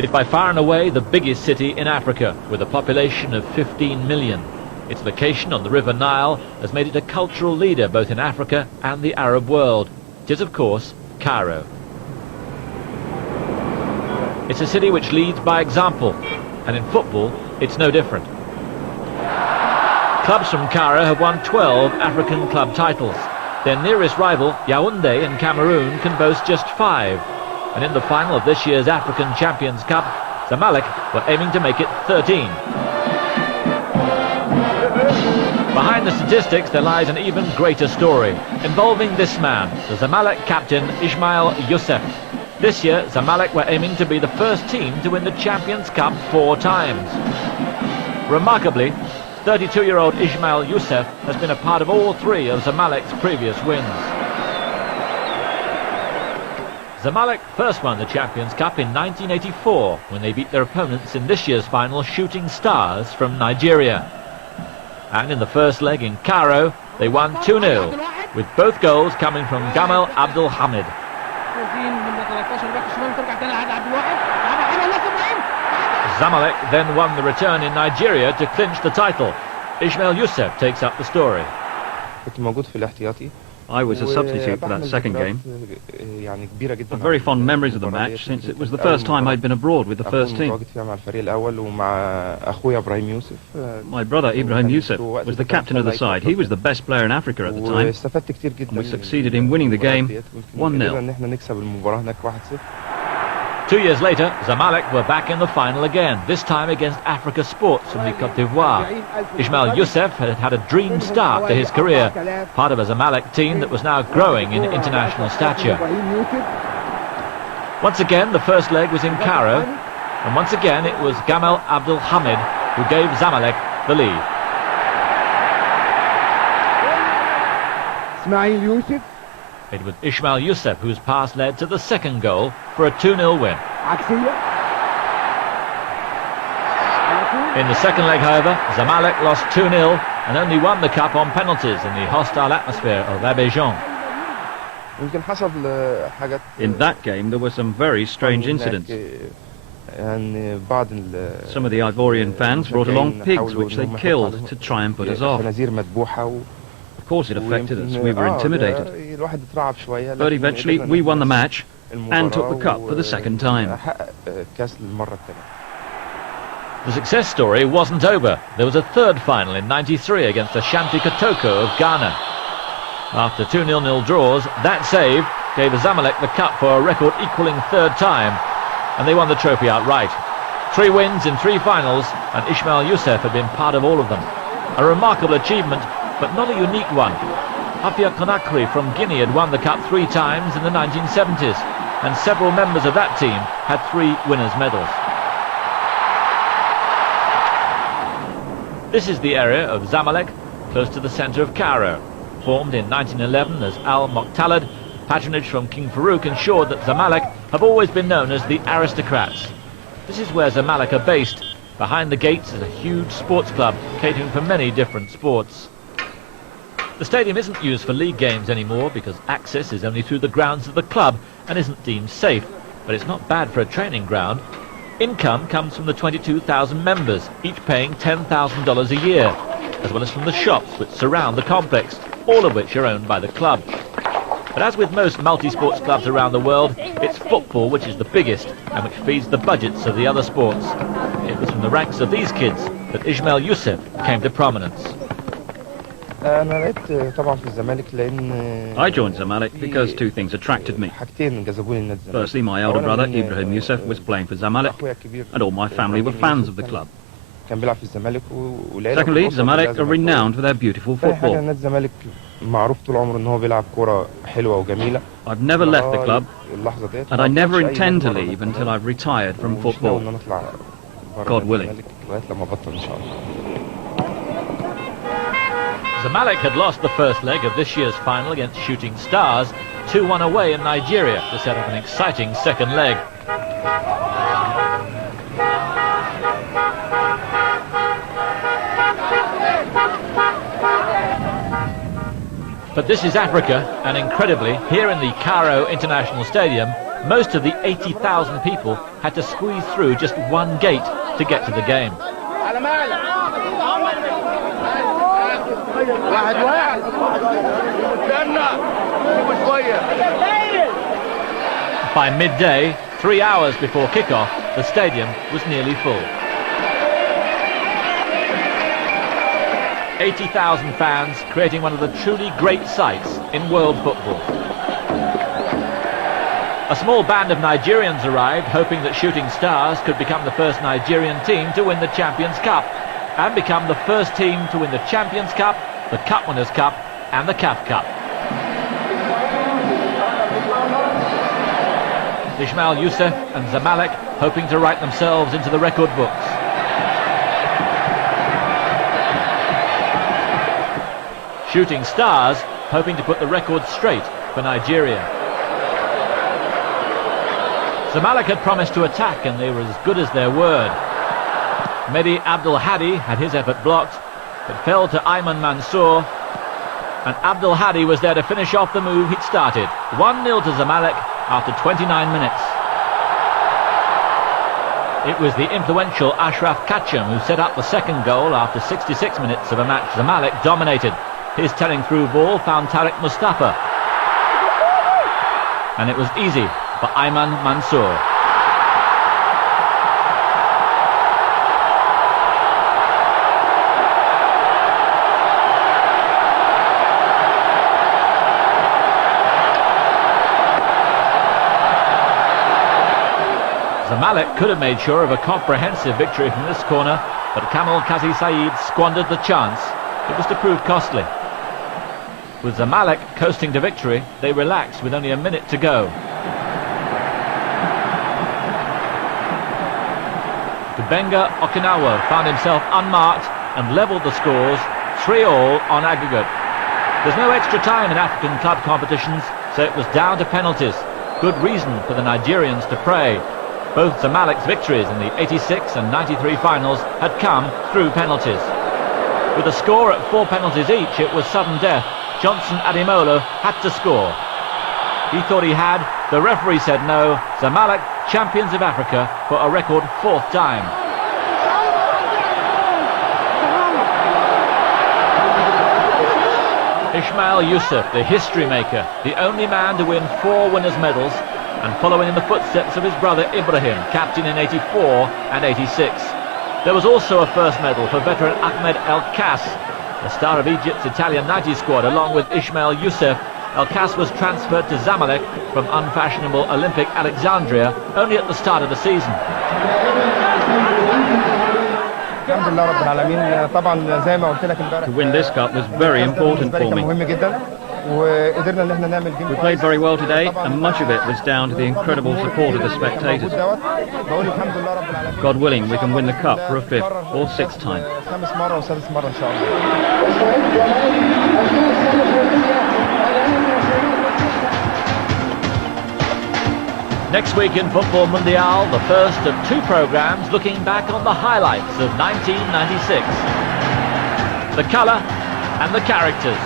It is by far and away the biggest city in Africa, with a population of 15 million. Its location on the River Nile has made it a cultural leader both in Africa and the Arab world. It is, of course, Cairo. It's a city which leads by example, and in football, it's no different. Clubs from Cairo have won 12 African club titles. Their nearest rival, Yaoundé in Cameroon, can boast just 5. And in the final of this year's African Champions Cup, Zamalek were aiming to make it 13. Behind the statistics, there lies an even greater story, involving this man, the Zamalek captain Ismail Youssef. This year, Zamalek were aiming to be the first team to win the Champions Cup 4 times. Remarkably, 32-year-old Ismail Youssef has been a part of all 3 of Zamalek's previous wins. Zamalek first won the Champions Cup in 1984 when they beat their opponents in this year's final, Shooting Stars from Nigeria. And in the first leg in Cairo, they won 2-0, with both goals coming from Gamal Abdul Hamid. Zamalek then won the return in Nigeria to clinch the title. Ismail Youssef takes up the story. I was a substitute for that second game. I have very fond memories of the match since it was the first time I'd been abroad with the first team. My brother Ibrahim Youssef was the captain of the side. He was the best player in Africa at the time. And we succeeded in winning the game 1-0. 2 years later, Zamalek were back in the final again, this time against Africa Sports from the Côte d'Ivoire. Ismail Youssef had had a dream start to his career, part of a Zamalek team that was now growing in international stature. Once again, the first leg was in Cairo, and once again it was Gamal Abdul Hamid who gave Zamalek the lead. Ismail Youssef. It was Ismail Youssef whose pass led to the second goal for a 2-0 win. In the second leg, however, Zamalek lost 2-0 and only won the cup on penalties in the hostile atmosphere of Abidjan. In that game, there were some very strange incidents. Some of the Ivorian fans brought along pigs which they killed to try and put us off. Of course it affected us, we were intimidated. But eventually we won the match and took the cup for the second time. The success story wasn't over. There was a third final in '93 against Ashanti Kotoko of Ghana. After 2 0-0 draws, that save gave Zamalek the cup for a record-equalling third time, and they won the trophy outright. 3 wins in 3 finals, and Ismail Youssef had been part of all of them. A remarkable achievement, but not a unique one. Afia Conakry from Guinea had won the cup 3 times in the 1970s, and several members of that team had 3 winners' medals. This is the area of Zamalek, close to the centre of Cairo. Formed in 1911 as Al Mokhtalad, patronage from King Farouk ensured that Zamalek have always been known as the aristocrats. This is where Zamalek are based. Behind the gates is a huge sports club catering for many different sports. The stadium isn't used for league games anymore because access is only through the grounds of the club and isn't deemed safe, but it's not bad for a training ground. Income comes from the 22,000 members, each paying $10,000 a year, as well as from the shops which surround the complex, all of which are owned by the club. But as with most multi-sports clubs around the world, it's football which is the biggest and which feeds the budgets of the other sports. It was from the ranks of these kids that Ismail Youssef came to prominence. I joined Zamalek because 2 things attracted me. Firstly, my elder brother Ibrahim Youssef was playing for Zamalek, and all my family were fans of the club. Secondly, Zamalek are renowned for their beautiful football. I've never left the club, and I never intend to leave until I've retired from football, God willing. Zamalek had lost the first leg of this year's final against Shooting Stars, 2-1 away in Nigeria to set up an exciting second leg. But this is Africa, and incredibly, here in the Cairo International Stadium, most of the 80,000 people had to squeeze through just one gate to get to the game. By midday, 3 hours before kickoff, the stadium was nearly full. 80,000 fans creating one of the truly great sights in world football. A small band of Nigerians arrived, hoping that Shooting Stars could become the first Nigerian team to win the Champions Cup and become the first team to win the Champions Cup, the Cup Winners' Cup and the CAF Cup. Ismail Youssef and Zamalek hoping to write themselves into the record books. Shooting Stars hoping to put the record straight for Nigeria. Zamalek had promised to attack and they were as good as their word. Mehdi Abdul Hadi had his effort blocked. It fell to Ayman Mansour, and Abdul Hadi was there to finish off the move he'd started. 1-0 to Zamalek after 29 minutes. It was the influential Ashraf Kacham who set up the second goal after 66 minutes of a match Zamalek dominated. His telling through ball found Tariq Mustafa, and it was easy for Ayman Mansour. Zamalek could have made sure of a comprehensive victory from this corner, but Kamal Kazi Saeed squandered the chance. It was to prove costly. With Zamalek coasting to victory, they relaxed with only a minute to go. Kubenga Okinawa found himself unmarked and levelled the scores 3-3 on aggregate. There's no extra time in African club competitions, so it was down to penalties. Good reason for the Nigerians to pray. Both Zamalek's victories in the 86 and 93 finals had come through penalties. With a score at 4 penalties each, it was sudden death. Johnson Adimolo had to score. He thought he had. The referee said no. Zamalek, champions of Africa, for a record 4th time. Ismail Youssef, the history maker, the only man to win 4 winners' medals, and following in the footsteps of his brother Ibrahim, captain in 84 and 86. There was also a first medal for veteran Ahmed El Kass, the star of Egypt's Italian 90 squad, along with Ismail Youssef. El Kass was transferred to Zamalek from unfashionable Olympic Alexandria only at the start of the season. To win this cup was very important for me. We played very well today, and much of it was down to the incredible support of the spectators. God willing, we can win the cup for a 5th or 6th time. Next week in Football Mundial, the first of 2 programmes looking back on the highlights of 1996. The colour and the characters.